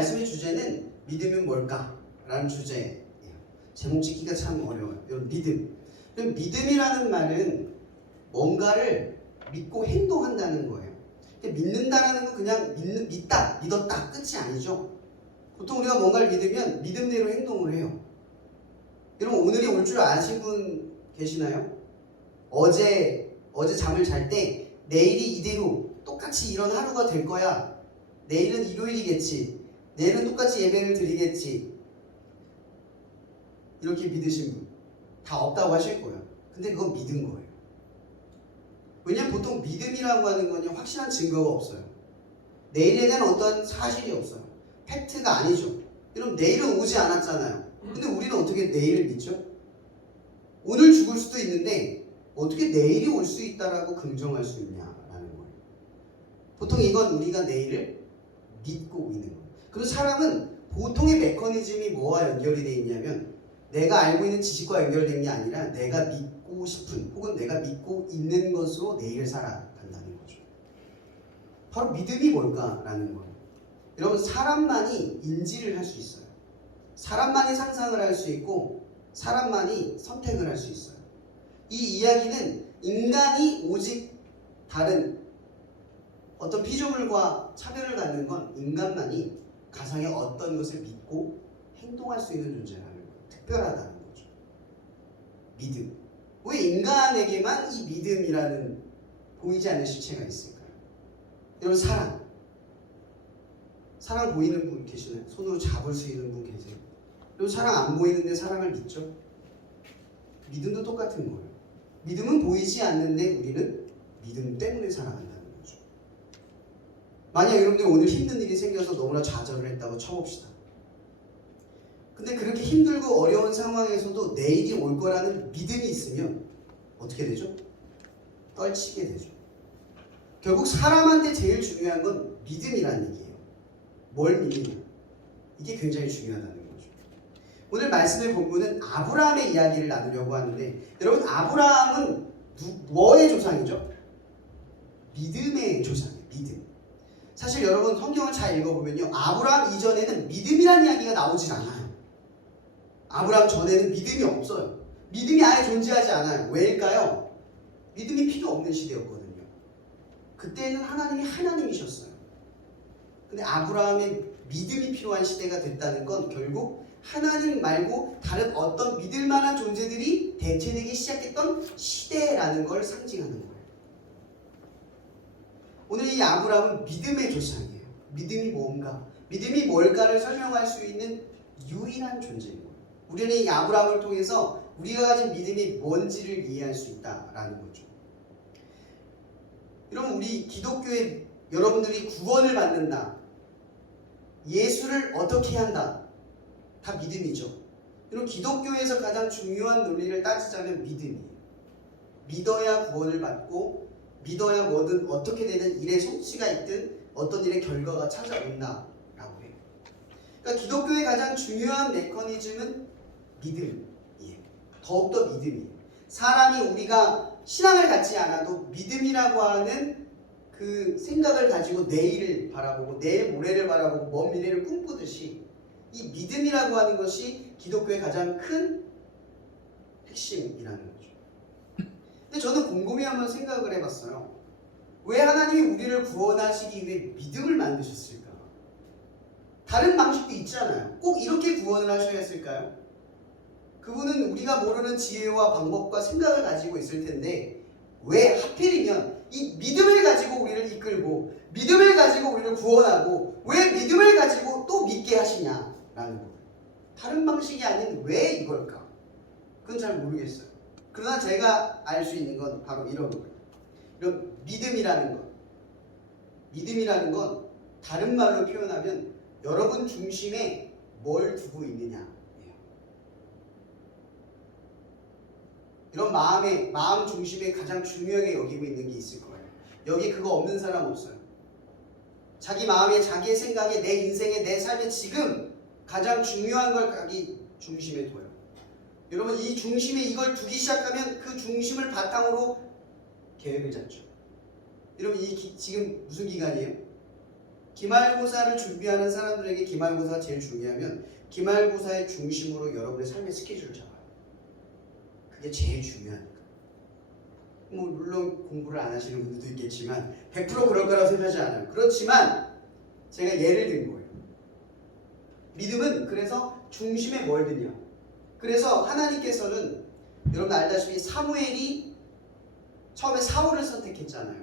말씀의 주제는 믿음은 뭘까? 라는 주제예요. 제목 짓기가 참 어려워요. 여러분, 믿음. 그럼 믿음이라는 말은 뭔가를 믿고 행동한다는 거예요. 믿는다라는 건 그냥 믿다, 믿었다 끝이 아니죠. 보통 우리가 뭔가를 믿으면 믿음대로 행동을 해요. 여러분, 오늘이 올 줄 아신 분 계시나요? 어제 잠을 잘 때 내일이 이대로 똑같이 이런 하루가 될 거야. 내일은 일요일이겠지. 내일은 똑같이 예배를 드리겠지. 이렇게 믿으신 분 다 없다고 하실 거예요. 근데 그건 믿은 거예요. 왜냐면 보통 믿음이라고 하는 건 확실한 증거가 없어요. 내일에 대한 어떤 사실이 없어요. 팩트가 아니죠. 여러분, 내일은 오지 않았잖아요. 근데 우리는 어떻게 내일을 믿죠? 오늘 죽을 수도 있는데 어떻게 내일이 올 수 있다라고 긍정할 수 있냐라는 거예요. 보통 이건 우리가 내일을 믿고 있는 거예요. 그리고 사람은 보통의 메커니즘이 뭐와 연결이 되어 있냐면 내가 알고 있는 지식과 연결된 게 아니라 내가 믿고 싶은 혹은 내가 믿고 있는 것으로 내일을 살아간다는 거죠. 바로 믿음이 뭘까라는 거예요. 여러분, 사람만이 인지를 할 수 있어요. 사람만이 상상을 할 수 있고 사람만이 선택을 할 수 있어요. 이 이야기는 인간이 오직 다른 어떤 피조물과 차별을 갖는 건 인간만이 가상의 어떤 것을 믿고 행동할 수 있는 존재라는 거예요. 특별하다는 거죠. 믿음. 왜 인간에게만 이 믿음이라는 보이지 않는 실체가 있을까요? 여러분, 사랑 보이는 분 계시나요? 손으로 잡을 수 있는 분 계세요? 여러분, 사랑 안 보이는데 사랑을 믿죠? 믿음도 똑같은 거예요. 믿음은 보이지 않는데 우리는 믿음 때문에 살아간다는 거죠. 만약 여러분들이 오늘 힘든 일이 생겨서 너무나 좌절을 했다고 쳐봅시다. 근데 그렇게 힘들고 어려운 상황에서도 내일이 올 거라는 믿음이 있으면 어떻게 되죠? 떨치게 되죠. 결국 사람한테 제일 중요한 건 믿음이라는 얘기예요. 뭘 믿느냐. 이게 굉장히 중요하다는 거죠. 오늘 말씀의 본문은 아브라함의 이야기를 나누려고 하는데, 여러분, 아브라함은 뭐의 조상이죠? 믿음의 조상이에요. 믿음. 사실 여러분, 성경을 잘 읽어보면요, 아브라함 이전에는 믿음이라는 이야기가 나오질 않아요. 아브라함 전에는 믿음이 없어요. 믿음이 아예 존재하지 않아요. 왜일까요? 믿음이 필요 없는 시대였거든요. 그때는 하나님이 하나님이셨어요. 근데 아브라함의 믿음이 필요한 시대가 됐다는 건 결국 하나님 말고 다른 어떤 믿을 만한 존재들이 대체되기 시작했던 시대라는 걸 상징하는 거예요. 오늘 이 아브라함은 믿음의 조상이에요. 믿음이 뭔가, 믿음이 뭘까를 설명할 수 있는 유일한 존재인 거예요. 우리는 이 아브라함을 통해서 우리가 가진 믿음이 뭔지를 이해할 수 있다라는 거죠. 여러분, 우리 기독교에 여러분들이 구원을 받는다, 예수를 어떻게 한다, 다 믿음이죠. 여러분, 기독교에서 가장 중요한 논리를 따지자면 믿음이에요. 믿어야 구원을 받고 믿어야 뭐든 어떻게 되는 일의 성취가 있든 어떤 일의 결과가 찾아온다라고 해요. 그러니까 기독교의 가장 중요한 메커니즘은 믿음이에요. 더욱더 믿음이에요. 사람이 우리가 신앙을 갖지 않아도 믿음이라고 하는 그 생각을 가지고 내일을 바라보고 내일 모레를 바라보고 먼 미래를 꿈꾸듯이 이 믿음이라고 하는 것이 기독교의 가장 큰 핵심이라는 거죠. 근데 저는 곰곰이 한번 생각을 해봤어요. 왜 하나님이 우리를 구원하시기 위해 믿음을 만드셨을까? 다른 방식도 있잖아요. 꼭 이렇게 구원을 하셔야 했을까요? 그분은 우리가 모르는 지혜와 방법과 생각을 가지고 있을 텐데 왜 하필이면 이 믿음을 가지고 우리를 이끌고 믿음을 가지고 우리를 구원하고 왜 믿음을 가지고 또 믿게 하시냐라는 거예요. 다른 방식이 아닌 왜 이걸까? 그건 잘 모르겠어요. 그러나 제가 알 수 있는 건 바로 이런 거예요. 이런 믿음이라는 건 다른 말로 표현하면 여러분 중심에 뭘 두고 있느냐. 이런 마음 중심에 가장 중요하게 여기고 있는 게 있을 거예요. 여기 그거 없는 사람 없어요. 자기 마음에, 자기의 생각에, 내 인생에, 내 삶에 지금 가장 중요한 걸 자기 중심에 둬요. 여러분, 이 중심에 이걸 두기 시작하면 그 중심을 바탕으로 계획을 잡죠. 여러분, 지금 무슨 기간이에요? 기말고사를 준비하는 사람들에게 기말고사가 제일 중요하면 기말고사의 중심으로 여러분의 삶의 스케줄을 잡아요. 그게 제일 중요하니까. 뭐 물론 공부를 안 하시는 분들도 있겠지만 100% 그럴 거라고 생각하지 않아요. 그렇지만 제가 예를 든 거예요. 믿음은 그래서 중심에 뭘 드냐. 그래서 하나님께서는 여러분 알다시피 사무엘이 처음에 사울을 선택했잖아요.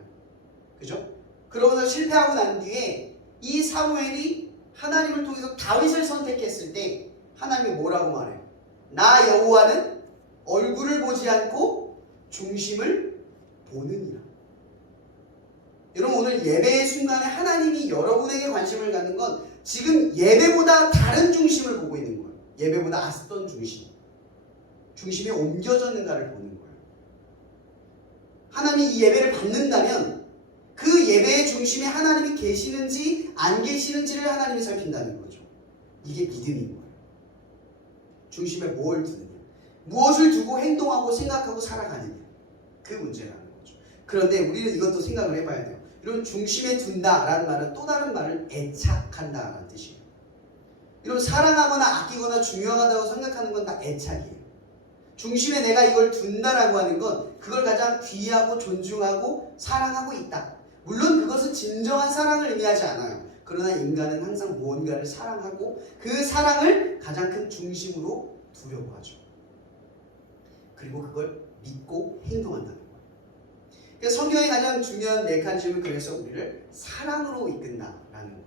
그죠? 그러고서 실패하고 난 뒤에 이 사무엘이 하나님을 통해서 다윗을 선택했을 때 하나님이 뭐라고 말해요? 나 여호와는 얼굴을 보지 않고 중심을 보느니라. 여러분 오늘 예배의 순간에 하나님이 여러분에게 관심을 갖는 건 지금 예배보다 다른 중심을 보고 있는 거예요. 예배보다 앞선 중심이 옮겨졌는가를 보는 거예요. 하나님이 이 예배를 받는다면 그 예배의 중심에 하나님이 계시는지 안 계시는지를 하나님이 살핀다는 거죠. 이게 믿음인 거예요. 중심에 뭘 두느냐, 무엇을 두고 행동하고 생각하고 살아가느냐, 그 문제라는 거죠. 그런데 우리는 이것도 생각을 해봐야 돼요. 이런 중심에 둔다라는 말은 또 다른 말은 애착한다라는 뜻이에요. 이런 사랑하거나 아끼거나 중요하다고 생각하는 건 다 애착이에요. 중심에 내가 이걸 둔다라고 하는 건 그걸 가장 귀하고 존중하고 사랑하고 있다. 물론 그것은 진정한 사랑을 의미하지 않아요. 그러나 인간은 항상 무언가를 사랑하고 그 사랑을 가장 큰 중심으로 두려고 하죠. 그리고 그걸 믿고 행동한다는 거예요. 그러니까 성경의 가장 중요한 메커니즘은 그래서 우리를 사랑으로 이끈다라는 거예요.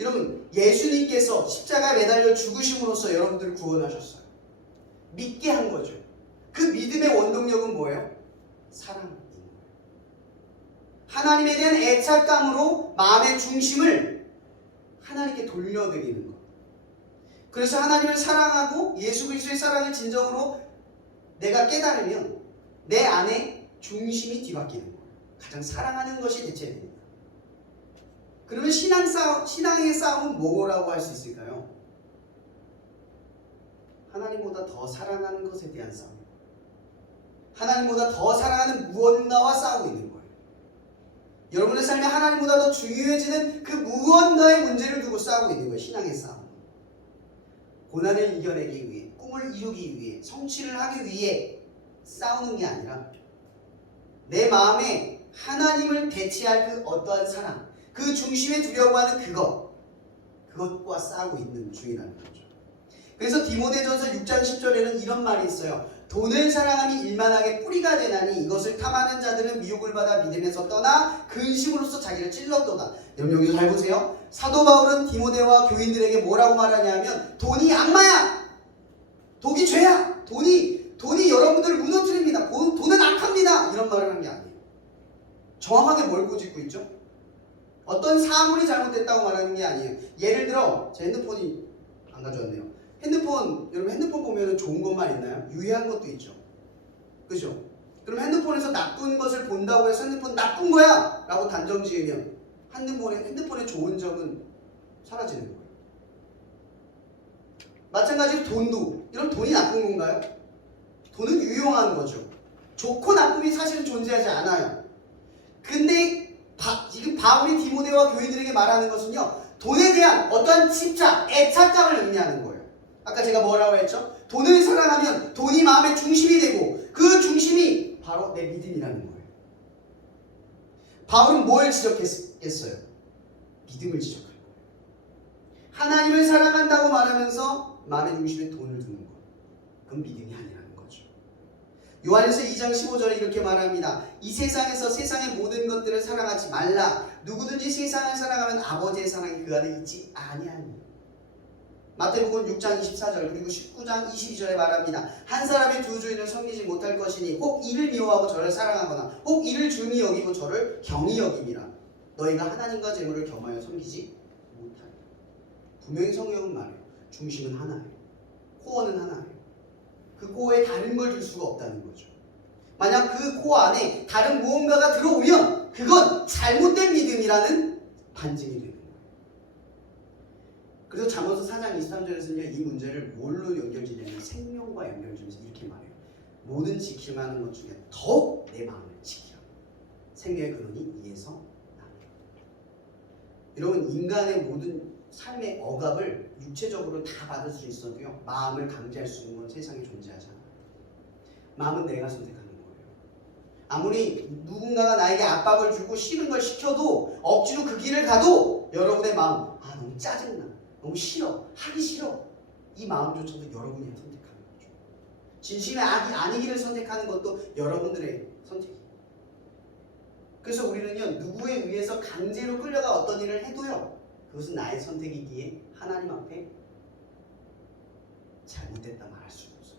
여러분 예수님께서 십자가에 매달려 죽으심으로써 여러분들을 구원하셨어요. 믿게 한 거죠. 그 믿음의 원동력은 뭐예요? 사랑인 거예요. 하나님에 대한 애착감으로 마음의 중심을 하나님께 돌려드리는 것. 그래서 하나님을 사랑하고 예수 그리스도의 사랑을 진정으로 내가 깨달으면 내 안에 중심이 뒤바뀌는 거예요. 가장 사랑하는 것이 대체됩니다. 그러면 신앙의 싸움은 뭐라고 할 수 있을까요? 하나님보다 더 사랑하는 것에 대한 싸움. 하나님보다 더 사랑하는 무언가와 싸우고 있는 거예요. 여러분의 삶에 하나님보다 더 중요해지는 그 무언가의 문제를 두고 싸우고 있는 거예요. 신앙의 싸움. 고난을 이겨내기 위해, 꿈을 이루기 위해, 성취를 하기 위해 싸우는 게 아니라 내 마음에 하나님을 대체할 그 어떠한 사랑, 그 중심에 두려고 하는 그것과 싸우고 있는 중이라는 거죠. 그래서 디모데전서 6장 10절에는 이런 말이 있어요. 돈을 사랑함이 일만하게 뿌리가 되나니 이것을 탐하는 자들은 미혹을 받아 믿음에서 떠나 근심으로써 자기를 찔렀도다. 여러분 여기서 잘 보세요. 사도 바울은 디모데와 교인들에게 뭐라고 말하냐면 돈이 악마야. 돈이 죄야. 돈이 여러분들을 무너뜨립니다. 돈은 악합니다. 이런 말을 하는 게 아니에요. 정확하게 뭘 꼬집고 있죠? 어떤 사물이 잘못됐다고 말하는 게 아니에요. 예를 들어 제 핸드폰이 안 가져왔네요. 여러분 핸드폰 보면 좋은 것만 있나요? 유해한 것도 있죠. 그죠? 그럼 핸드폰에서 나쁜 것을 본다고 해서 핸드폰 나쁜 거야! 라고 단정 지으면 핸드폰의 좋은 점은 사라지는 거예요. 마찬가지로 돈도, 이런 돈이 나쁜 건가요? 돈은 유용한 거죠. 좋고 나쁨이 사실은 존재하지 않아요. 근데 지금 바울이 디모데와 교인들에게 말하는 것은요, 돈에 대한 어떠한 집착, 애착감을 의미하는 거예요. 아까 제가 뭐라고 했죠? 돈을 사랑하면 돈이 마음의 중심이 되고 그 중심이 바로 내 믿음이라는 거예요. 바울은 뭘 지적했겠어요? 믿음을 지적한 거예요. 하나님을 사랑한다고 말하면서 마음의 중심에 돈을 두는 것. 그건 믿음이 아니라는 거죠. 요한일서 2장 15절에 이렇게 말합니다. 이 세상에서 세상의 모든 것들을 사랑하지 말라. 누구든지 세상을 사랑하면 아버지의 사랑이 그 안에 있지 아니하니. 마태복음 6장 24절 그리고 19장 22절에 말합니다. 한 사람의 두 주인을 섬기지 못할 것이니 혹 이를 미워하고 저를 사랑하거나 혹 이를 중히 여기고 저를 경히 여김이라. 너희가 하나님과 재물을 겸하여 섬기지 못하리라. 분명히 성경은 말해요. 중심은 하나예요. 코어는 하나예요. 그 코어에 다른 걸 줄 수가 없다는 거죠. 만약 그 코어 안에 다른 무언가가 들어오면 그건 잘못된 믿음이라는 반증이 됩니다. 그래서 잠언서 4장 23절에서는 이 문제를 뭘로 연결지냐면 생명과 연결지면서 이렇게 말해요. 모든 지킬 만한 것 중에 더욱 내 마음을 지키라. 생명의 근원이 이에서 나옵니다. 여러분 인간의 모든 삶의 억압을 육체적으로 다 받을 수 있어도요 마음을 강제할 수 있는 건 세상에 존재하지 않아요. 마음은 내가 선택하는 거예요. 아무리 누군가가 나에게 압박을 주고 싫은 걸 시켜도 억지로 그 길을 가도 여러분의 마음 너무 짜증나, 너무 싫어, 하기 싫어 이 마음조차도 여러분이 선택하는 거죠. 진심의 악이 아니기를 선택하는 것도 여러분들의 선택이에요. 그래서 우리는요 누구에 의해서 강제로 끌려가 어떤 일을 해도요 그것은 나의 선택이기에 하나님 앞에 잘못됐다 말할 수가 없어요.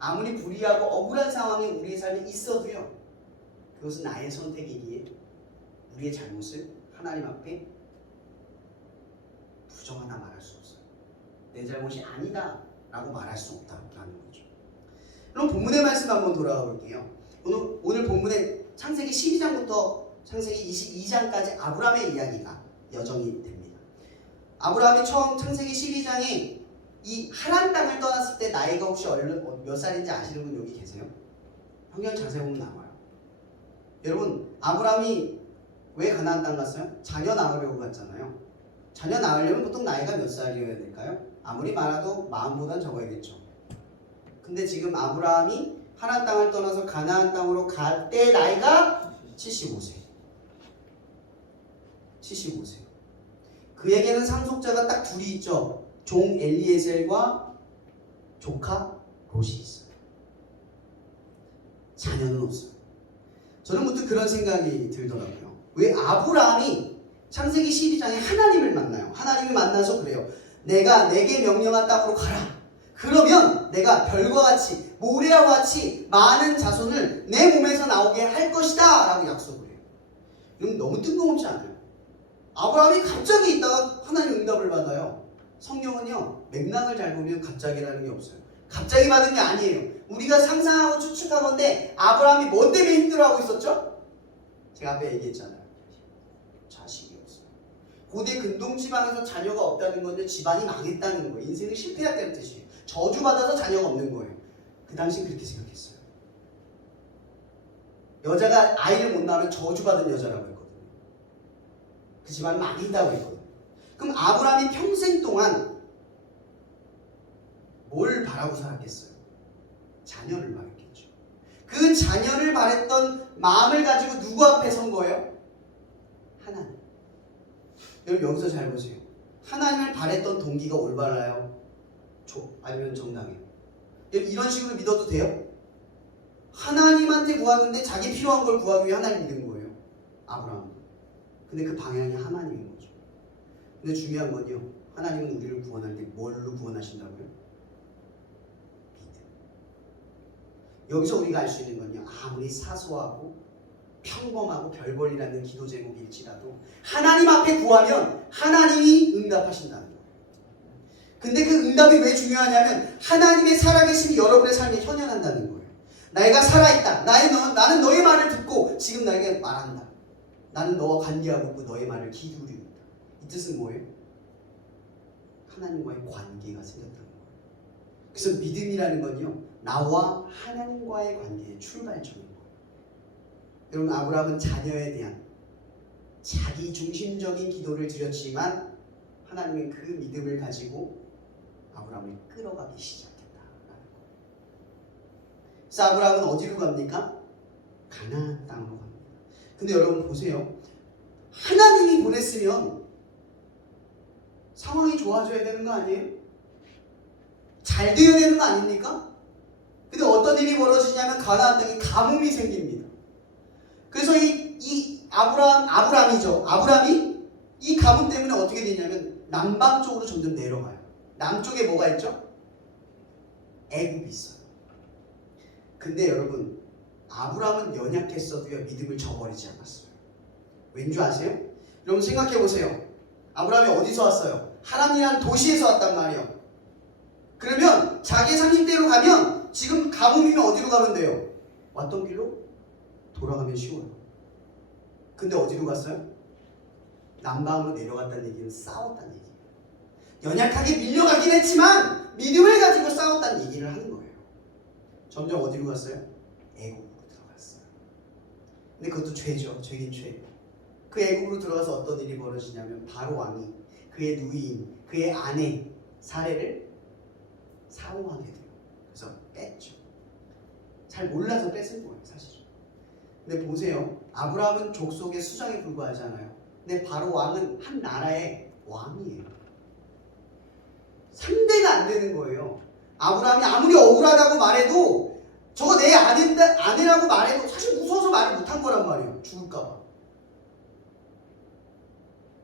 아무리 불의하고 억울한 상황이 우리의 삶에 있어도요 그것은 나의 선택이기에 우리의 잘못을 하나님 앞에 부정하다 말할 수 없어요. 내 잘못이 아니다 라고 말할 수 없다라는 거죠. 그럼 본문의 말씀 한번 돌아가 볼게요. 오늘 본문의 창세기 12장부터 창세기 22장까지 아브라함의 이야기가 여정이 됩니다. 아브라함이 처음 창세기 12장에 이 하란 땅을 떠났을 때 나이가 혹시 몇 살인지 아시는 분 여기 계세요? 성경 자세히 보면 나와요. 여러분 아브라함이 왜 가나안 땅 갔어요? 자녀 낳으려고 갔잖아요. 자녀 낳으려면 보통 나이가 몇 살이어야 될까요? 아무리 많아도 마음보단 적어야겠죠. 근데 지금 아브라함이 하란 땅을 떠나서 가나안 땅으로 갈 때 나이가 75세. 75세. 그에게는 상속자가 딱 둘이 있죠. 종 엘리에셀과 조카 롯이 있어요. 자녀는 없어요. 저는 문득 그런 생각이 들더라고요. 왜 아브라함이 창세기 12장에 하나님을 만나요. 하나님을 만나서 그래요. 내가 내게 명령한 땅으로 가라. 그러면 내가 별과 같이 모래와 같이 많은 자손을 내 몸에서 나오게 할 것이다 라고 약속을 해요. 이건 너무 뜬금없지 않아요? 아브라함이 갑자기 있다가 하나님 응답을 받아요. 성경은요 맥락을 잘 보면 갑자기라는 게 없어요. 갑자기 받은 게 아니에요. 우리가 상상하고 추측하건대 아브라함이 뭐 때문에 힘들어하고 있었죠? 제가 앞에 얘기했잖아요. 자식이 없어요. 고대 근동지방에서 자녀가 없다는 건요 집안이 망했다는 거예요. 인생이 실패했다는 뜻이에요. 저주받아서 자녀가 없는 거예요. 그 당시 그렇게 생각했어요. 여자가 아이를 못 낳으면 저주받은 여자라고 했거든요. 그 집안이 망했다고 했거든요. 그럼 아브라함이 평생 동안 뭘 바라고 살았겠어요? 자녀를 바랬겠죠. 그 자녀를 바랬던 마음을 가지고 누구 앞에 선 거예요? 하나님. 여러분 여기서 잘 보세요. 하나님을 바랬던 동기가 올바라요? 아니면 정당해요? 이런 식으로 믿어도 돼요? 하나님한테 구하는데 자기 필요한 걸 구하기 위해 하나님 믿은 거예요. 아브라함. 근데 그 방향이 하나님인 거죠. 근데 중요한 건요. 하나님은 우리를 구원할 때 뭘로 구원하신다고요? 믿음. 여기서 우리가 알 수 있는 건요. 아무리 사소하고 평범하고 별 볼일 않는 기도 제목일지라도 하나님 앞에 구하면 하나님이 응답하신다는 거예요. 근데 그 응답이 왜 중요하냐면 하나님의 살아계심이 여러분의 삶에 현현한다는 거예요. 내가 살아있다. 나는 너의 말을 듣고 지금 나에게 말한다. 나는 너와 관계하고 있고 너의 말을 귀 기울이고 있다. 이 뜻은 뭐예요? 하나님과의 관계가 생겼다는 거예요. 그래서 믿음이라는 건요. 나와 하나님과의 관계의 출발점인 거예요. 여러분 아브라함은 자녀에 대한 자기 중심적인 기도를 드렸지만 하나님은 그 믿음을 가지고 아브라함을 끌어가기 시작했다라는 거예요. 그래서 아브라함은 어디로 갑니까? 가나안 땅으로 갑니다. 근데 여러분 보세요. 하나님이 보냈으면 상황이 좋아져야 되는 거 아니에요? 잘 되어야 되는 거 아닙니까? 근데 어떤 일이 벌어지냐면 가나안 땅에 가뭄이 생깁니다. 그래서 이 아브라함이죠. 아브라함이 이 가뭄 때문에 어떻게 되냐면 남방 쪽으로 점점 내려가요. 남쪽에 뭐가 있죠? 애굽이 있어요. 근데 여러분 아브라함은 연약했어도요 믿음을 저버리지 않았어요. 왠지 아세요? 여러분 생각해 보세요. 아브라함이 어디서 왔어요? 하란이라는 도시에서 왔단 말이에요. 그러면 자기 30대로 가면 지금 가뭄이면 어디로 가면 돼요? 왔던 길로 돌아가면 쉬워요. 근데 어디로 갔어요? 남방으로 내려갔다는 얘기는 싸웠다는 얘기예요. 연약하게 밀려가긴 했지만 믿음을 가지고 싸웠다는 얘기를 하는 거예요. 점점 어디로 갔어요? 애국으로 들어갔어요. 근데 그것도 죄죠. 죄긴 죄. 그 애국으로 들어가서 어떤 일이 벌어지냐면 바로 왕이 그의 누이인 그의 아내 사례를 사모하게 돼요. 그래서 뺐죠. 잘 몰라서 뺐을 거예요, 사실. 근데 보세요. 아브라함은 족속의 수장에 불과하지 않아요. 근데 바로 왕은 한 나라의 왕이에요. 상대가 안 되는 거예요. 아브라함이 아무리 억울하다고 말해도 저거 내 아내라고 말해도 사실 무서워서 말을 못한 거란 말이에요. 죽을까봐.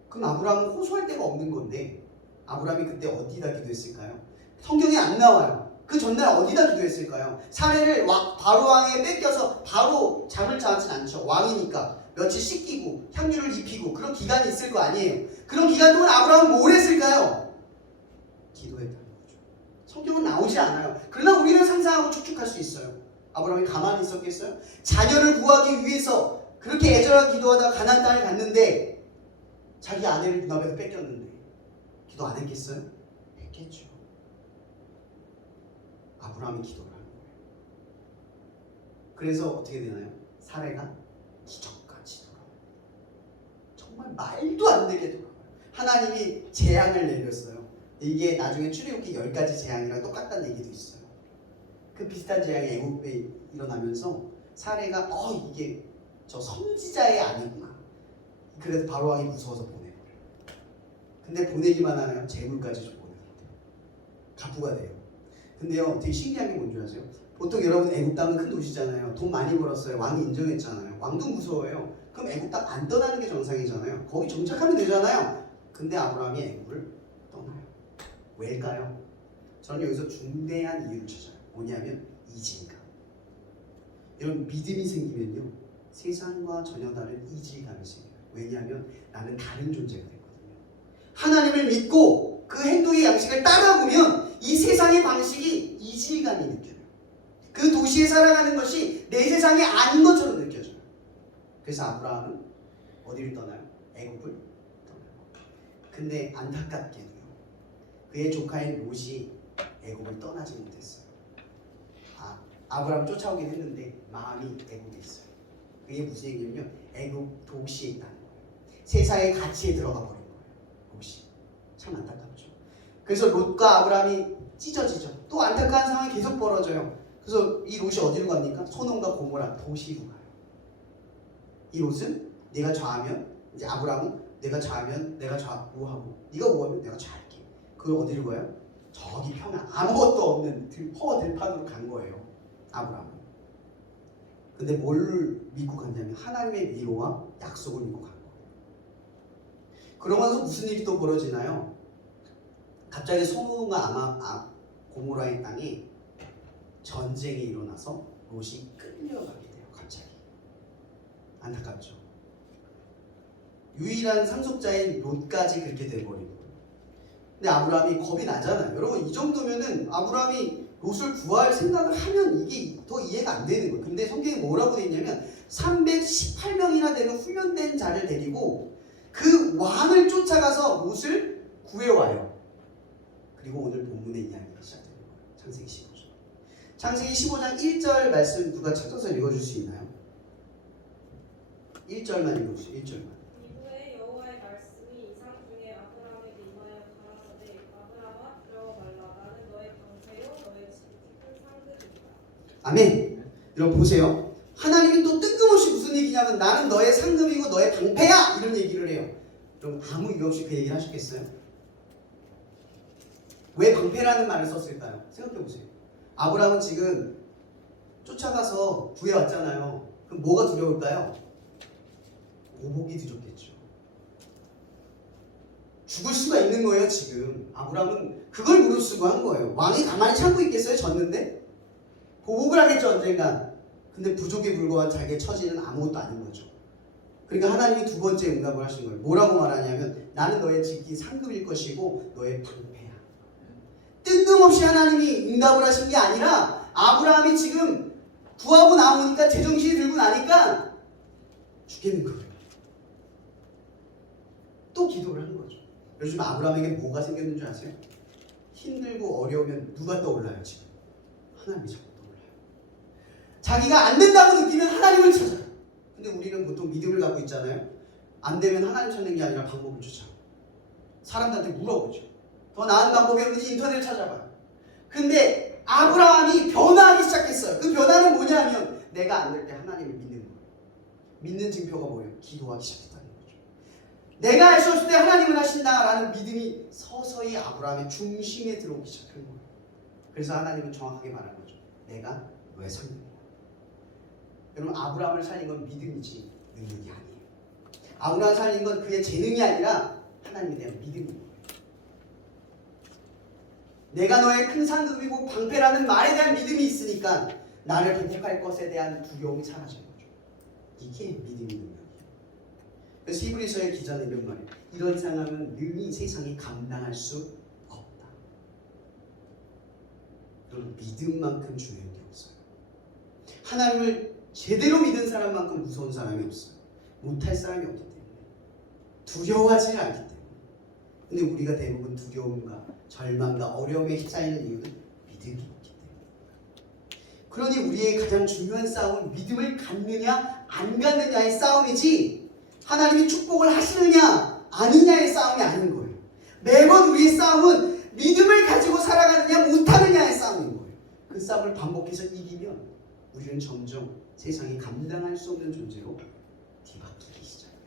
그럼 아브라함은 호소할 데가 없는 건데 아브라함이 그때 어디다 기도했을까요? 성경에 안 나와요. 그 전날 어디다 기도했을까요? 사례를 바로 왕에 뺏겨서 바로 잠을 자진 않죠. 왕이니까 며칠 씻기고 향유를 입히고 그런 기간이 있을 거 아니에요. 그런 기간 동안 아브라함은 뭘 했을까요? 기도했다는 거죠. 성경은 나오지 않아요. 그러나 우리는 상상하고 추측할 수 있어요. 아브라함이 가만히 있었겠어요? 자녀를 구하기 위해서 그렇게 애절하게 기도하다가 가나안 땅을 갔는데 자기 아내를 눈앞에서 뺏겼는데 기도 안 했겠어요? 했겠죠. 아브라함이 기도를 하는 거예요. 그래서 어떻게 되나요? 사례가 기적같이 돌아와요. 정말 말도 안 되게 돌아와요. 하나님이 재앙을 내렸어요. 이게 나중에 출애굽기 10가지 재앙이랑 똑같다는 얘기도 있어요. 그 비슷한 재앙이 애국에 일어나면서 사례가 이게 저 선지자의 아니구나. 그래서 바로 왕이 무서워서 보내버려요. 근데 보내기만 하나요? 재물까지 좀 보내버려요. 갑부가 돼요. 근데요, 되게 신기한 게 뭔지 아세요? 보통 여러분 애국 땅은 큰 도시잖아요. 돈 많이 벌었어요. 왕이 인정했잖아요. 왕도 무서워요. 그럼 애국 땅 안 떠나는 게 정상이잖아요. 거기 정착하면 되잖아요. 근데 아브라함이 애국을 떠나요. 왜일까요? 저는 여기서 중대한 이유를 찾아요. 뭐냐면 이질감. 여러분 믿음이 생기면요 세상과 전혀 다른 이질감이 생겨요. 왜냐하면 나는 다른 존재가 됐거든요. 하나님을 믿고 그 행동의 양식을 따라보면 이 세상의 방식이 이질감이 느껴요. 그 도시에 살아가는 것이 내 세상이 아닌 것처럼 느껴져요. 그래서 아브라함은 어디를 떠나요? 애국을 떠나요. 근데 안타깝게도요 그의 조카인 롯이 애국을 떠나지 못했어요. 아브라함 쫓아오긴 했는데 마음이 애국에 있어요. 그게 무슨 얘기냐면 애국 도시에 있다는 거예요. 세상의 가치에 들어가 버린 거예요. 롯이. 참 안타깝죠. 그래서 롯과 아브라함이 찢어지죠. 또 안타까운 상황이 계속 벌어져요. 그래서 이 롯이 어디로 갑니까? 소돔과 고모라 도시로 가요. 이 롯은 내가 좌하면 이제 아브라함은 내가 좌하면 내가 우하고 네가 우하면 내가 좌할게. 그걸 어디로 가요? 저기 평안 아무것도 없는 허 들판으로 간 거예요. 아브라함은. 근데 뭘 믿고 갔냐면 하나님의 위로와 약속을 믿고 간 거예요. 그러면서 무슨 일이 또 벌어지나요? 갑자기 소돔과 고모라의 땅에 전쟁이 일어나서 롯이 끌려가게 돼요. 갑자기. 안타깝죠. 유일한 상속자인 롯까지 그렇게 돼버린 거예요. 근데 아브라함이 겁이 나잖아요. 여러분 이 정도면은 아브라함이 롯을 구할 생각을 하면 이게 더 이해가 안 되는 거예요. 근데 성경에 뭐라고 되어 있냐면 318명이나 되는 훈련된 자를 데리고 그 왕을 쫓아가서 롯을 구해와요. 그리고 오늘 본문의 이야기가 시작되는 거예요. 창세기 15장. 창세기 15장 1절 말씀 누가 찾아서 읽어줄 수 있나요? 1절만 읽어주세요. 1절만. 이후에 여호와의 말씀이 이상 중에 아브라함에게 임하여 가라사대 아브라함아 두려워 말라 나는 너의 방패요 너의 지극히 큰 상급이니라. 아멘. 여러분 보세요. 하나님이 또 뜬금없이 무슨 얘기냐면 나는 너의 상급이고 너의 방패야 이런 얘기를 해요. 여러분 아무 이유 없이 그 얘기를 하셨겠어요? 왜 방패라는 말을 썼을까요? 생각해보세요. 아브라함은 지금 쫓아가서 구해왔잖아요. 그럼 뭐가 두려울까요? 오복이 두렵겠죠. 죽을 수가 있는 거예요. 지금 아브라함은 그걸 무릅쓰고 한 거예요. 왕이 가만히 참고 있겠어요? 졌는데? 보복을 하겠죠 언젠간. 근데 부족에 불과한 자기의 처지는 아무것도 아닌 거죠. 그러니까 하나님이 두 번째 응답을 하신 거예요. 뭐라고 말하냐면 나는 너의 지극히 상급일 것이고 너의 방패야. 뜬금없이 하나님이 응답을 하신 게 아니라 아브라함이 지금 구하고 나오니까 제정신이 들고 나니까 죽겠는 거예요. 또 기도를 한 거죠. 요즘 아브라함에게 뭐가 생겼는 줄 아세요? 힘들고 어려우면 누가 떠올라요 지금? 하나님이 자꾸 떠올라요. 자기가 안 된다고 느끼면 하나님을 찾아요. 근데 우리는 보통 믿음을 갖고 있잖아요. 안 되면 하나님 찾는 게 아니라 방법을 쫓아. 사람들한테 물어보죠. 더 나은 방법이 없는지 인터넷을 찾아봐요. 근데 아브라함이 변화하기 시작했어요. 그 변화는 뭐냐면 내가 안 될 때 하나님을 믿는 거예요. 믿는 증표가 뭐예요? 기도하기 시작했다는 거죠. 내가 할 수 없을 때 하나님은 하신다라는 믿음이 서서히 아브라함의 중심에 들어오기 시작한 거예요. 그래서 하나님은 정확하게 말한 거죠. 내가 너의 상급이야. 여러분, 아브라함을 살린 건 믿음이지 능력이 아니에요. 아브라함을 살린 건 그의 재능이 아니라 하나님에 대한 믿음이에요. 내가 너의 큰 상급이고 방패라는 말에 대한 믿음이 있으니까 나를 보복할 것에 대한 두려움이 사라진 거죠. 이게 믿음의 능력이에요. 그래서 히브리서의 기자는 이런 말이에요. 이런 상황은 능히 세상이 감당할 수 없다. 여러분, 믿음만큼 중요한 게 없어요. 하나님을 제대로 믿은 사람만큼 무서운 사람이 없어요. 못할 사람이 없기 때문에. 두려워하지 않기 때문에. 근데 우리가 대부분 두려움과 절망과 어려움에 휩싸이는 이유는 믿음이 없기 때문에. 그러니 우리의 가장 중요한 싸움은 믿음을 갖느냐 안 갖느냐의 싸움이지 하나님이 축복을 하시느냐 아니냐의 싸움이 아닌 거예요. 매번 우리의 싸움은 믿음을 가지고 살아가느냐 못하느냐의 싸움인 거예요. 그 싸움을 반복해서 이기면 우리는 점점 세상이 감당할 수 없는 존재로 뒤바뀌기 시작해요.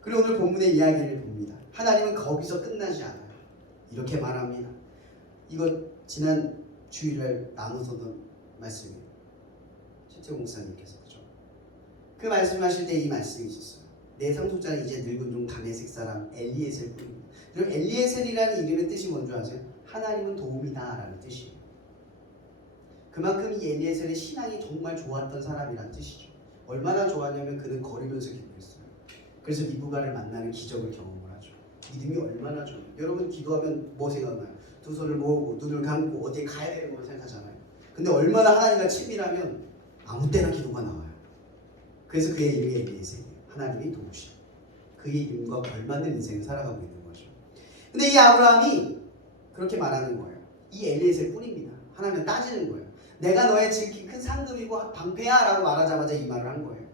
그리고 오늘 본문의 이야기를 봅니다. 하나님은 거기서 끝나지 않아요. 이렇게 말합니다. 이거 지난 주일날 나누었던 말씀이에요. 최태호 목사님께서 그죠? 그 말씀하실 때 이 말씀이 있었어요. 내 상속자는 이제 늙은 종 다메섹 사람 엘리에셀 뿐입니다. 그럼 엘리에셀이라는 이름의 뜻이 뭔지 아세요? 하나님은 도움이다라는 뜻이에요. 그만큼 이 엘리에셀의 신앙이 정말 좋았던 사람이란 뜻이죠. 얼마나 좋았냐면 그는 걸으면서 기도했어요. 그래서 리브가를 만나는 기적을 경험을 하죠. 믿음이 얼마나 좋아요. 여러분 기도하면 뭐 생각나요? 두 손을 모으고 눈을 감고 어디에 가야 되는 걸 생각하잖아요. 근데 얼마나 하나님과 친밀하면 아무 때나 기도가 나와요. 그래서 그의 이름이 엘리에셀이에요. 하나님이 도우시오. 그의 이름과 걸맞는 인생을 살아가고 있는 거죠. 근데 이 아브라함이 그렇게 말하는 거예요. 이 엘리에셀 뿐입니다. 하나님은 따지는 거예요. 내가 너의 지극히 큰 상급이고 방패야 라고 말하자마자 이 말을 한 거예요.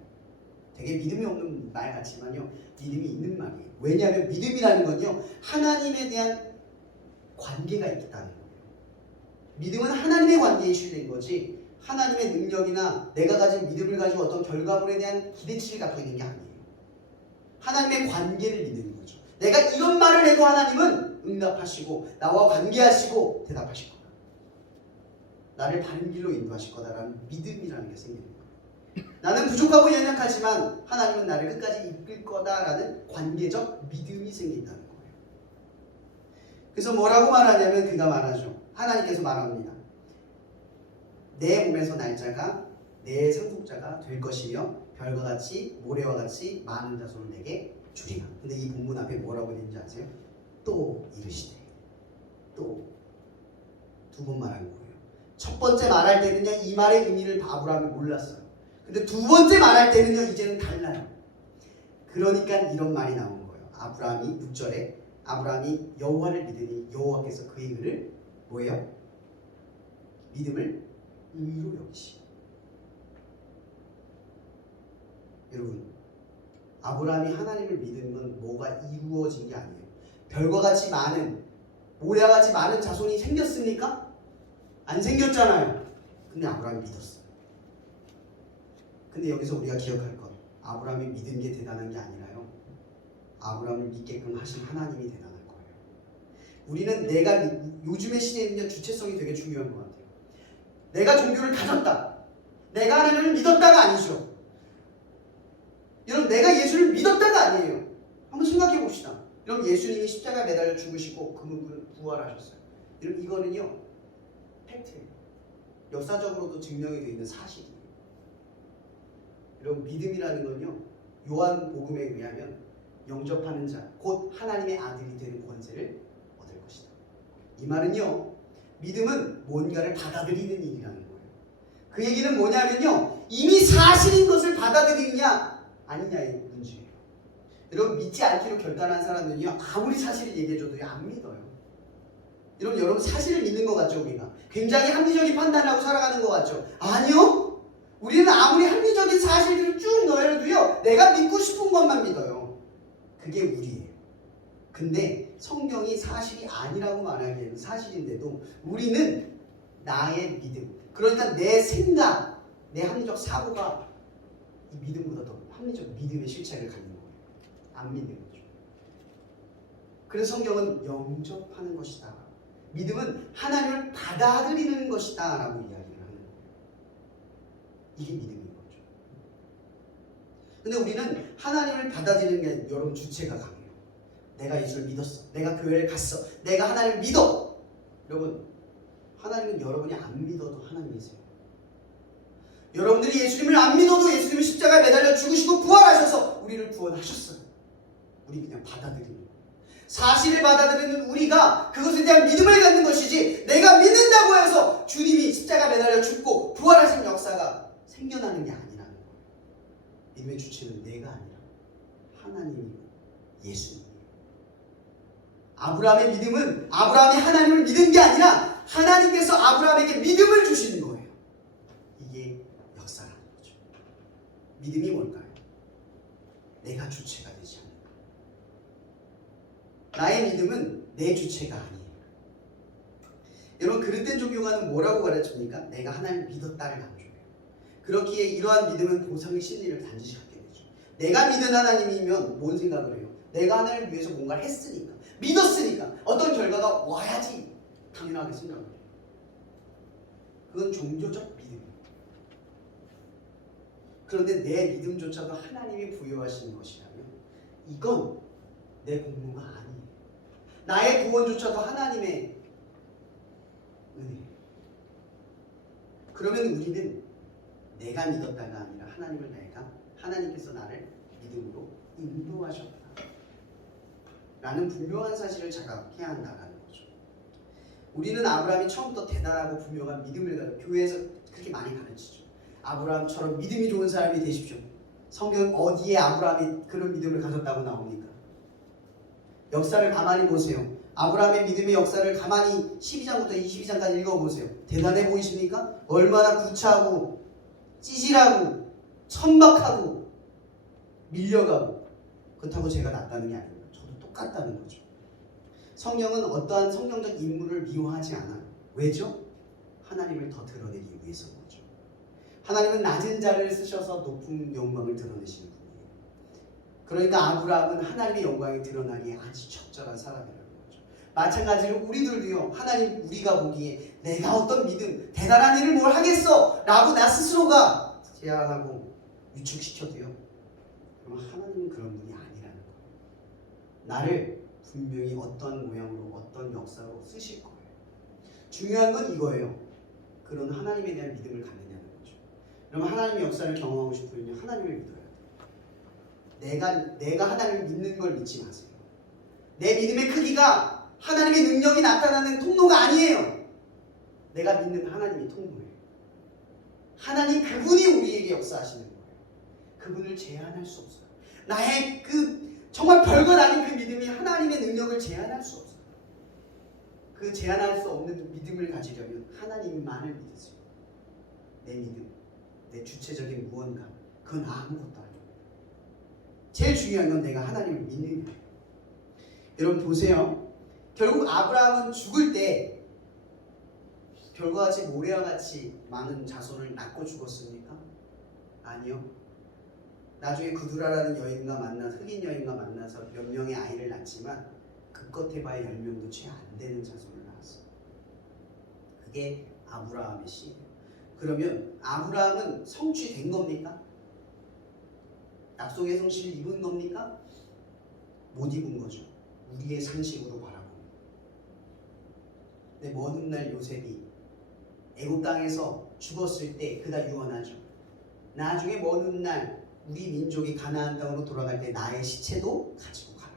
되게 믿음이 없는 말 같지만요, 믿음이 있는 말이에요. 왜냐하면 믿음이라는 건요, 하나님에 대한 관계가 있다는 거예요. 믿음은 하나님의 관계에 실린 거지 하나님의 능력이나 내가 가진 믿음을 가지고 어떤 결과물에 대한 기대치를 갖고 있는 게 아니에요. 하나님의 관계를 믿는 거죠. 내가 이런 말을 해도 하나님은 응답하시고 나와 관계하시고 대답하실 거다. 나를 바른 길로 인도하실 거다라는 믿음이라는 게 생기는 거예요. 나는 부족하고 연약하지만 하나님은 나를 끝까지 이끌 거다라는 관계적 믿음이 생긴다는 거예요. 그래서 뭐라고 말하냐면 그가 말하죠. 하나님께서 말합니다. 내 몸에서 날짜가 내 상속자가 될 것이며 별과 같이 모래와 같이 많은 자손을 내게 주리라. 근데 이 본문 앞에 뭐라고 되는지 아세요? 또 이르시되. 또 두 번 말한 거예요. 첫 번째 말할 때는요, 이 말의 의미를 아브라함이 몰랐어요. 근데 두 번째 말할 때는요, 이제는 달라요. 그러니까 이런 말이 나온 거예요. 아브라함이 6절에 아브라함이 여호와를 믿으니 여호와께서 그의 의를 뭐예요? 믿음을 의로 여기시고. 여러분, 아브라함이 하나님을 믿은 건 뭐가 이루어진 게 아니에요. 별과 같이 많은, 모래와 같이 많은 자손이 생겼습니까? 안 생겼잖아요. 근데 아브라함이 믿었어요. 근데 여기서 우리가 기억할 것, 아브라함이 믿은 게 대단한 게 아니라요, 아브라함을 믿게끔 하신 하나님이 대단한 거예요. 우리는 내가 요즘의 시대에는요, 주체성이 되게 중요한 것 같아요. 내가 종교를 가졌다, 내가 하나님을 믿었다가 아니죠. 여러분, 내가 예수를 믿었다가 아니에요. 한번 생각해 봅시다. 여러분, 예수님이 십자가에 매달려 죽으시고 그분은 부활하셨어요. 여러분, 이거는요 팩트예요. 역사적으로도 증명이 되어 있는 사실이에요. 여러분, 믿음이라는 건요, 요한복음에 의하면 영접하는 자, 곧 하나님의 아들이 되는 권세를 얻을 것이다. 이 말은요, 믿음은 뭔가를 받아들이는 일이라는 거예요. 그 얘기는 뭐냐면요, 이미 사실인 것을 받아들이느냐 아니냐의 문제예요. 여러분, 믿지 않기로 결단한 사람들은요, 아무리 사실을 얘기해줘도 안 믿어요. 여러분 사실을 믿는 것 같죠? 우리가 굉장히 합리적인 판단을 하고 살아가는 것 같죠? 아니요, 우리는 아무리 합리적인 사실들을 쭉 넣어도요, 내가 믿고 싶은 것만 믿어요. 그게 우리예요. 근데 성경이 사실이 아니라고 말하기에는 사실인데도 우리는 나의 믿음, 그러니까 내 생각, 내 합리적 사고가 이 믿음보다 더 합리적 믿음의 실체를 갖는 거예요. 안 믿는 거죠. 그래서 성경은 영접하는 것이다. 믿음은 하나님을 받아들이는 것이다 라고 이야기를 하는 거예요. 이게 믿음인 거죠. 근데 우리는 하나님을 받아들이는 게 여러분 주체가 강해요. 내가 예수를 믿었어. 내가 교회를 갔어. 내가 하나님을 믿어. 여러분, 하나님은 여러분이 안 믿어도 하나님이세요. 여러분들이 예수님을 안 믿어도 예수님이 십자가에 매달려 죽으시고 부활하셔서 우리를 구원하셨어요. 우리 그냥 받아들이는 거예요. 사실을 받아들이는 우리가 그것에 대한 믿음을 갖는 것이지, 내가 믿는다고 해서 주님이 십자가에 매달려 죽고 부활하신 역사가 생겨나는 게 아니라는 거예요. 믿음의 주체는 내가 아니라 하나님이고 예수님. 아브라함의 믿음은 아브라함이 하나님을 믿은 게 아니라 하나님께서 아브라함에게 믿음을 주시는 거예요. 이게 역사라는 거죠. 믿음이 뭘까요? 내가 주체가 되지 않는 거예요. 나의 믿음은 내 주체가 아니에요. 여러분, 그릇된 종교가는 뭐라고 가르칩니까? 내가 하나님을 믿었다를 강조해요. 그렇기에 이러한 믿음은 보상의 심리를 반드시 갖게 되죠. 내가 믿은 하나님이면 뭔 생각을 해요? 내가 하나님을 위해서 뭔가를 했으니까, 믿었으니까 어떤 결과가 와야지 당연하게 생각을 해요. 그건 종교적 믿음이에요. 그런데 내 믿음조차도 하나님이 부여하신 것이라면 이건 내 공로가 아니에요. 나의 구원조차도 하나님의 은혜예요. 그러면 우리는 내가 믿었다가 아니라 하나님께서 나를 믿음으로 인도하셨다 라는 분명한 사실을 자각해야 한다는 거죠. 우리는 아브라함이 처음부터 대단하고 분명한 믿음을 가지고 교회에서 그렇게 많이 가르치죠. 아브라함처럼 믿음이 좋은 사람이 되십시오. 성경 어디에 아브라함이 그런 믿음을 가졌다고 나옵니까? 역사를 가만히 보세요. 아브라함의 믿음의 역사를 가만히 12장부터 22장까지 읽어보세요. 대단해 보이십니까? 얼마나 구차하고 찌질하고 천박하고 밀려가고. 그렇다고 제가 낫다는 게 아닙니다. 저도 똑같다는 거죠. 성경은 어떠한 성경적 인물을 미워하지 않아요. 왜죠? 하나님을 더 드러내기 위해서인 거죠. 하나님은 낮은 자를 쓰셔서 높은 영광을 드러내시는 분이에요. 그러니까 아브라함은 하나님의 영광이 드러나기에 아주 적절한 사람이라는 거죠. 마찬가지로 우리들도요, 하나님, 우리가 보기에 내가 어떤 믿음, 대단한 일을 뭘 하겠어 라고 나 스스로가 제안하고 위축시켜도요, 그럼 하나님은 그런 분이 아니라는 거예요. 나를 분명히 어떤 모양으로 어떤 역사로 쓰실 거예요. 중요한 건 이거예요. 그런 하나님에 대한 믿음을 갖느냐는 거죠. 그럼 하나님의 역사를 경험하고 싶으면 하나님을 믿어야 돼요. 내가 하나님을 믿는 걸 믿지 마세요. 내 믿음의 크기가 하나님의 능력이 나타나는 통로가 아니에요. 내가 믿는 하나님이 통로예요. 하나님 그분이 우리에게 역사하시는 거예요. 그분을 제한할 수 없어요. 나의 정말 별것 아닌 그 믿음이 하나님의 능력을 제한할 수 없어요. 그 제한할 수 없는 믿음을 가지려면 하나님만을 믿으세요. 내 믿음, 내 주체적인 무언가, 그건 아무것도 아닙니다. 제일 중요한 건 내가 하나님을 믿는 거예요. 여러분 보세요. 결국 아브라함은 죽을 때 별과 같이 모래와 같이 많은 자손을 낳고 죽었습니까? 아니요. 나중에 구두라라는 여인과 만나서, 흑인 여인과 만나서 몇 명의 아이를 낳지만 그껏 해봐야 10명도 채 안 되는 자손을 낳았어요. 그게 아브라함의 씨예요. 그러면 아브라함은 성취된 겁니까? 약속의 성취를 입은 겁니까? 못 입은 거죠. 우리의 상식으로 바라봅니다. 근데 먼 훗날 요셉이 애굽 땅에서 죽었을 때 그가 유언하죠. 나중에 먼 훗날 우리 민족이 가나안 땅으로 돌아갈 때 나의 시체도 가지고 가라.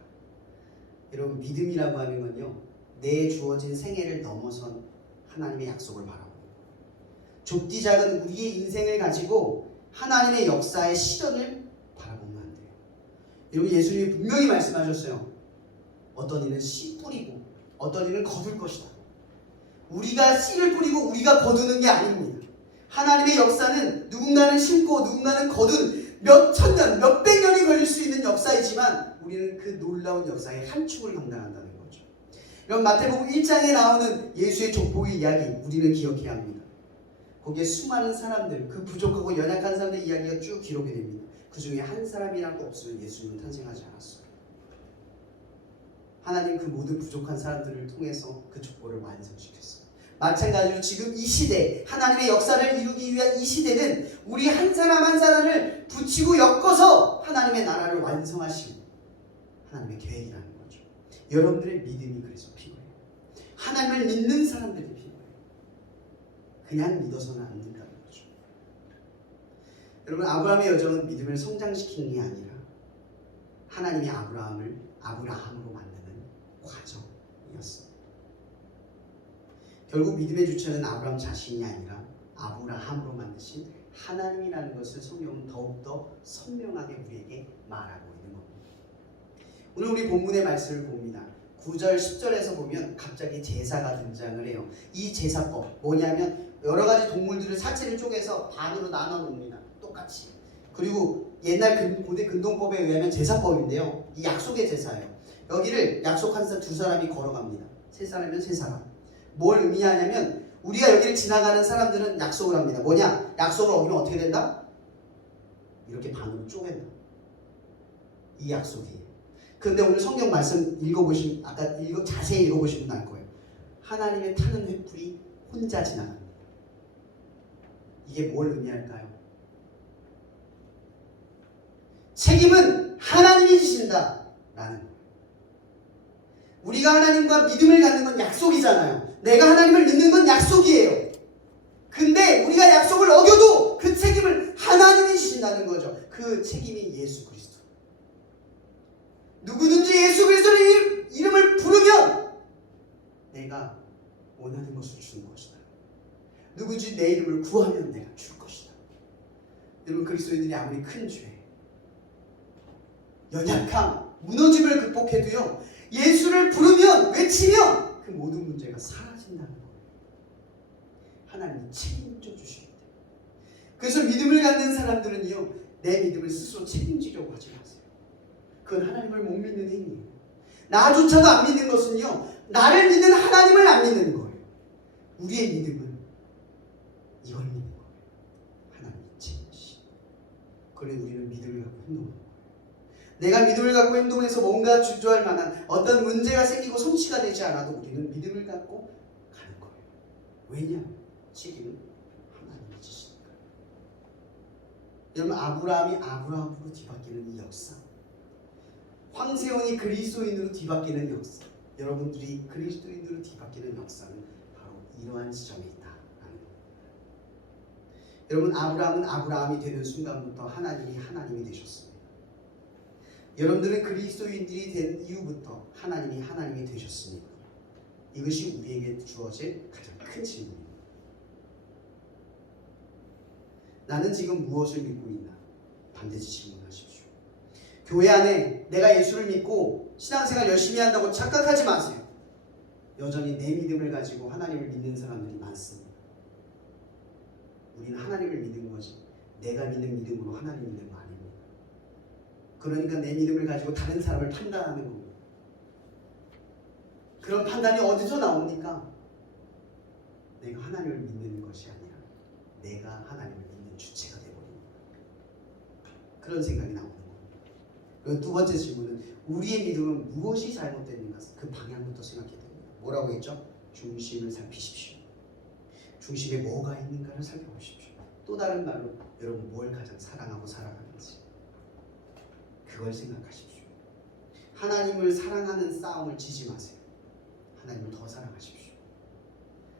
여러분, 믿음이라고 하는 건요, 내 주어진 생애를 넘어선 하나님의 약속을 바라보는 거예요. 좁디 작은 우리의 인생을 가지고 하나님의 역사의 실현을 바라보면 안 돼요. 여러분, 예수님이 분명히 말씀하셨어요. 어떤 이는 씨 뿌리고 어떤 이는 거둘 것이다. 우리가 씨를 뿌리고 우리가 거두는 게 아닙니다. 하나님의 역사는 누군가는 심고 누군가는 거둔 몇 천년, 몇백 년이 걸릴 수 있는 역사이지만 우리는 그 놀라운 역사의 한 축을 감당한다는 거죠. 이런 마태복음 1장에 나오는 예수의 족보의 이야기 우리는 기억해야 합니다. 거기에 수많은 사람들, 그 부족하고 연약한 사람들의 이야기가 쭉 기록이 됩니다. 그 중에 한 사람이라도 없으면 예수님은 탄생하지 않았어요. 하나님 그 모든 부족한 사람들을 통해서 그 족보를 완성시켰어요. 마찬가지로 지금 이 시대, 하나님의 역사를 이루기 위한 이 시대는 우리 한 사람 한 사람을 붙이고 엮어서 하나님의 나라를 완성하신 하나님의 계획이라는 거죠. 여러분들의 믿음이 그래서 필요해요. 하나님을 믿는 사람들이 필요해요. 그냥 믿어서는 안 된다는 거죠. 여러분, 아브라함의 여정은 믿음을 성장시키는 게 아니라 하나님이 아브라함을 아브라함으로 만드는 과정이었어요. 결국 믿음의 주체는 아브라함 자신이 아니라 아브라함으로 만드신 하나님이라는 것을 성경은 더욱더 선명하게 우리에게 말하고 있는 겁니다. 오늘 우리 본문의 말씀을 봅니다. 9절, 10절에서 보면 갑자기 제사가 등장을 해요. 이 제사법 뭐냐면 여러 가지 동물들을 사체를 쪼개서 반으로 나눠 놓습니다. 똑같이. 그리고 옛날 고대 근동법에 의하면 제사법인데요. 이 약속의 제사예요. 여기를 약속한 두 사람이 걸어갑니다. 세 사람이면 세 사람. 뭘 의미하냐면 우리가 여기를 지나가는 사람들은 약속을 합니다. 뭐냐? 약속을 어기면 어떻게 된다? 이렇게 반으로 쪼갠다. 이 약속이에요. 그런데 오늘 성경 말씀 읽어보시면 자세히 읽어보시면 알 거예요. 하나님의 타는 횃불이 혼자 지나갑니다. 이게 뭘 의미할까요? 책임은 하나님이 지신다 라는 거예요. 우리가 하나님과 믿음을 갖는 건 약속이잖아요. 내가 하나님을 믿는 건 약속이에요. 근데 우리가 약속을 어겨도 그 책임을 하나님이 지신다는 거죠. 그 책임이 예수 그리스도. 누구든지 예수 그리스도의 이름을 부르면 내가 원하는 것을 주는 것이다. 누구든지 내 이름을 구하면 내가 줄 것이다. 여러분, 그리스도인들이 아무리 큰 죄, 연약함, 무너짐을 극복해도요, 예수를 부르면, 외치면 그 모든 문제가 사라진다는 거예요. 하나님이 책임져 주시기 때문에. 그래서 믿음을 갖는 사람들은요, 내 믿음을 스스로 책임지려고 하지 마세요. 그건 하나님을 못 믿는 행위예요. 나조차도 안 믿는 것은요, 나를 믿는 하나님을 안 믿는 거예요. 우리의 믿음은 이걸 믿는 거예요. 하나님이 책임지시. 그래 우리는 믿음을 갖고 행동하는 거예요. 내가 믿음을 갖고 행동해서 뭔가 주저할 만한 어떤 문제가 생기고 성취가 되지 않아도 우리는 믿음을 갖고 가는 거예요. 왜냐? 책임은 하나님이 지시니까. 여러분, 아브라함이 아브라함으로 뒤바뀌는 이 역사, 황세원이 그리스도인으로 뒤바뀌는 역사, 여러분들이 그리스도인으로 뒤바뀌는 역사는 바로 이러한 지점에 있다라는 거예요. 여러분, 아브라함은 아브라함이 되는 순간부터 하나님이 하나님이 되셨습니다. 여러분들은 그리스도인들이 된 이후부터 하나님이 하나님이 되셨습니다. 이것이 우리에게 주어질 가장 큰 질문입니다. 나는 지금 무엇을 믿고 있나? 반드시 질문하십시오. 교회 안에 내가 예수를 믿고 신앙생활 열심히 한다고 착각하지 마세요. 여전히 내 믿음을 가지고 하나님을 믿는 사람들이 많습니다. 우리는 하나님을 믿는 거지 내가 믿는 믿음으로 하나님 믿는 거 아닙니다. 그러니까 내 믿음을 가지고 다른 사람을 판단하는 겁니다. 그런 판단이 어디서 나옵니까? 내가 하나님을 믿는 것이 아니라 내가 하나님을 믿는 주체가 되어버립니다. 그런 생각이 나오는 겁니다. 그리고 두 번째 질문은 우리의 믿음은 무엇이 잘못됐는가? 그 방향부터 생각해야 됩니다. 뭐라고 했죠? 중심을 살피십시오. 중심에 뭐가 있는가를 살펴보십시오. 또 다른 말로 여러분 뭘 가장 사랑하고 살아가는지 그걸 생각하십시오. 하나님을 사랑하는 싸움을 지지 마세요. 하나님을 더 사랑하십시오.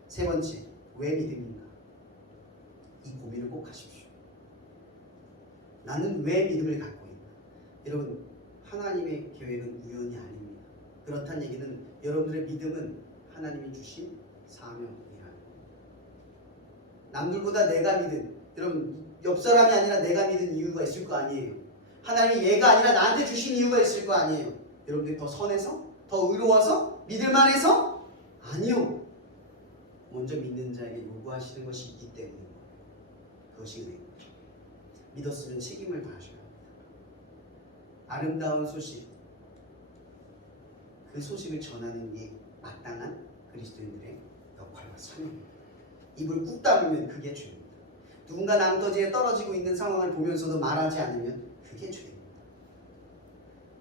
세 번째, 왜 믿음인가? 이 고민을 꼭 하십시오. 나는 왜 믿음을 갖고 있나? 여러분, 하나님의 계획은 우연이 아닙니다. 그렇다는 얘기는 여러분들의 믿음은 하나님이 주신 사명이라는 겁니다. 남들보다 내가 믿은, 여러분 옆 사람이 아니라 내가 믿은 이유가 있을 거 아니에요. 하나님이 얘가 아니라 나한테 주신 이유가 있을 거 아니에요. 여러분들이 더 선해서? 더 의로워서? 믿을만해서? 아니요. 먼저 믿는 자에게 요구하시는 것이 있기 때문입니다. 그것이 은혜입니다. 믿었으면 책임을 다하셔야 합니다. 아름다운 소식, 그 소식을 전하는 게 마땅한 그리스도인들의 역할과 사명입니다. 입을 꾹 다물면 그게 죄입니다. 누군가 남터지에 떨어지고 있는 상황을 보면서도 말하지 않으면 그게 죄입니다.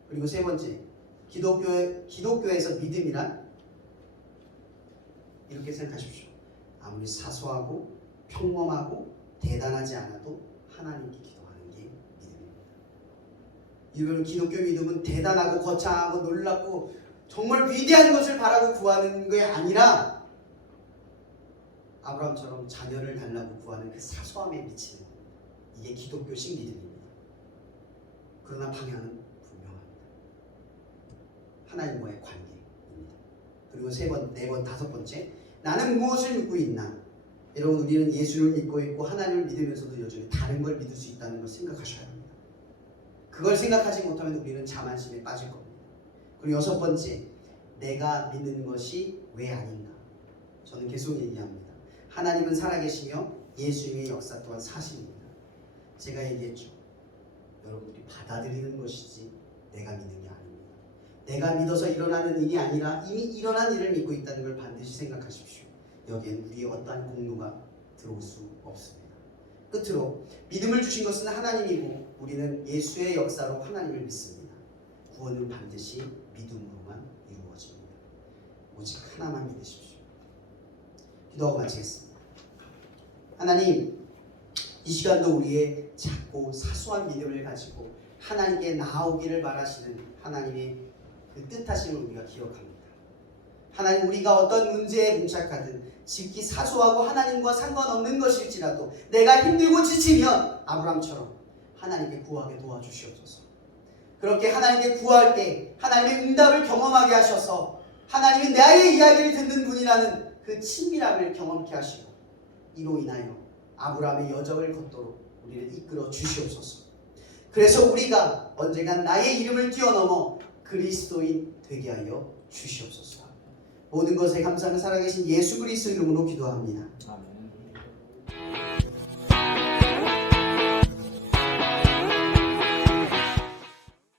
그리고 세 번째, 기독교에서 믿음이란 이렇게 생각하십시오. 아무리 사소하고 평범하고 대단하지 않아도 하나님께 기도하는 게 믿음입니다. 이런 기독교 믿음은 대단하고 거창하고 놀랍고 정말 위대한 것을 바라고 구하는 게 아니라 아브라함처럼 자녀를 달라고 구하는 그 사소함에 미치는 이게 기독교식 믿음입니다. 그러나 방향은 분명합니다. 하나님과의 관계입니다. 그리고 세 번, 네 번, 다섯 번째, 나는 무엇을 믿고 있나? 여러분, 우리는 예수를 믿고 있고 하나님을 믿으면서도 여전히 다른 걸 믿을 수 있다는 걸 생각하셔야 합니다. 그걸 생각하지 못하면 우리는 자만심에 빠질 겁니다. 그리고 여섯 번째, 내가 믿는 것이 왜 아닌가? 저는 계속 얘기합니다. 하나님은 살아계시며 예수님의 역사 또한 사실입니다. 제가 얘기했죠. 여러분들이 받아들이는 것이지 내가 믿는 게 아닙니다. 내가 믿어서 일어나는 일이 아니라 이미 일어난 일을 믿고 있다는 걸 반드시 생각하십시오. 여기엔 우리의 어떠한 공로가 들어올 수 없습니다. 끝으로 믿음을 주신 것은 하나님이고 우리는 예수의 역사로 하나님을 믿습니다. 구원은 반드시 믿음으로만 이루어집니다. 오직 하나만 믿으십시오. 기도하고 마치겠습니다. 하나님, 이 시간도 우리의 작고 사소한 믿음을 가지고 하나님께 나아오기를 바라시는 하나님의 그 뜻하심을 우리가 기억합니다. 하나님, 우리가 어떤 문제에 봉착하든 지극히 사소하고 하나님과 상관없는 것일지라도 내가 힘들고 지치면 아브라함처럼 하나님께 구하게 도와주시옵소서. 그렇게 하나님께 구할 때 하나님의 응답을 경험하게 하셔서 하나님이 나의 이야기를 듣는 분이라는 그 친밀함을 경험케 하시고 이로 인하여 아브라함의 여정을 걷도록 우리를 이끌어 주시옵소서. 그래서 우리가 언젠간 나의 이름을 뛰어넘어 그리스도인 되게 하여 주시옵소서. 모든 것에 감사하며 살아계신 예수 그리스도 이름으로 기도합니다. 아멘.